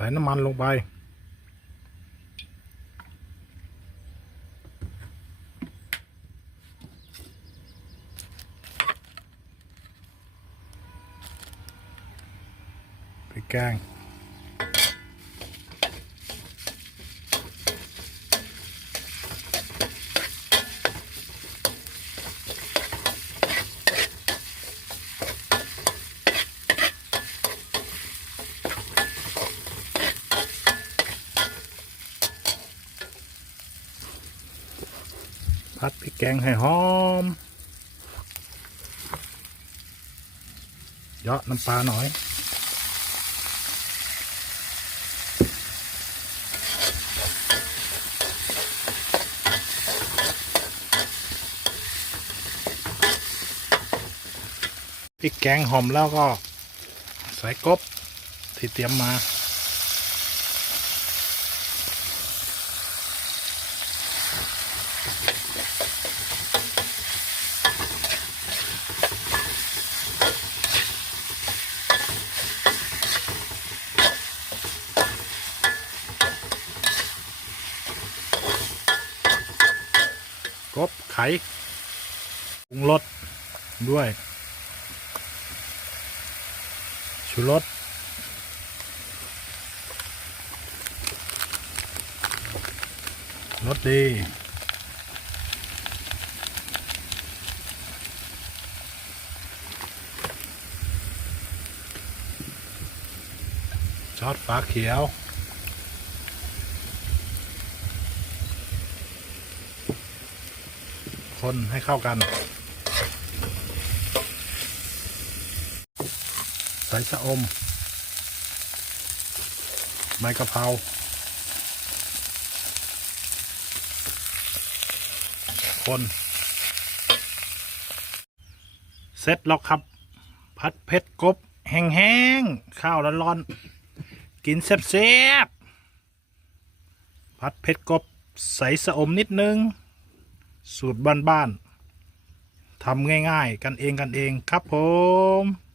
ส่น้ำมันลงไป พริกแกง พัดพริกแกงให้หอมเยาะน้ำปลาหน่อยพริกแกงหอมแล้วก็ใส่กบที่เตรียมมา กบไข่ปรุงรสด้วย ชูรสรสดี ซอสฟ้าเขียว คนให้เข้ากัน ใส่ชะอม ใบกะเพราคนเสร็จแล้วครับพัดเพชรกบ แห้งๆ ข้าวร้อนๆ กินแซ่บๆพัดเพชรกบ ใส่สะอมนิดนึง สูตรบ้านๆทำง่ายๆ กันเองกันเองครับผม